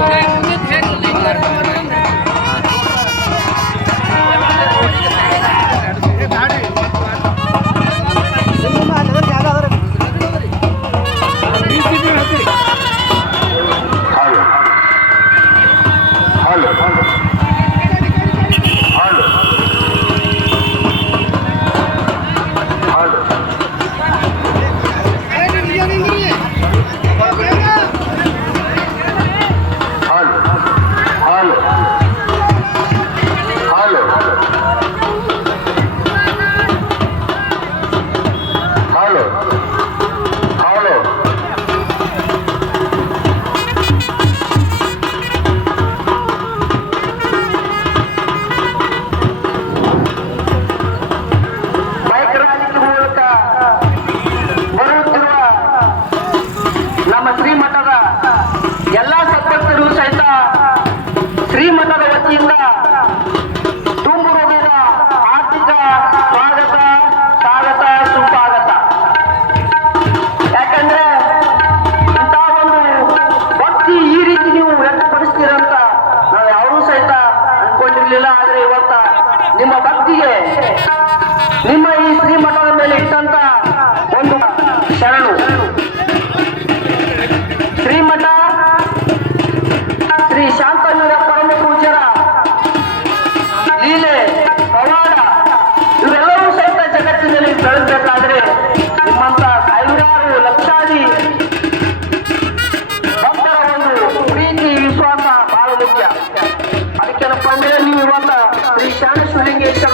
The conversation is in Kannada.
ಹಾಂ Alô? ನಿಮ್ಮ ಭಕ್ತಿಗೆ, ನಿಮ್ಮ ಈ ಶ್ರೀಮಠದ ಮೇಲೆ ಇಟ್ಟಂತ ಒಂದು ಶರಣು. ಶ್ರೀಮಠ ಶ್ರೀ ಶಾಂತನೂರ ಪರಮ ಪೂಜರ ಲೀಲೆ, ಪವಾಡ ಇವೆಲ್ಲವೂ ಸಹಿತ ಜಗತ್ತಿನಲ್ಲಿ ಬೆಳೆಸಬೇಕಾದ್ರೆ ನಿಮ್ಮಂತ ಸಾವಿರಾರು ಲಕ್ಷಾದಿ ಭಕ್ತರ ಒಂದು ಪ್ರೀತಿ, ವಿಶ್ವಾಸ ಬಹಳ ಮುಖ್ಯ ಅದಕ್ಕೆ ಅಂದ್ರೆ ನೀವು ಇವತ್ತು शान सुनेंगे इस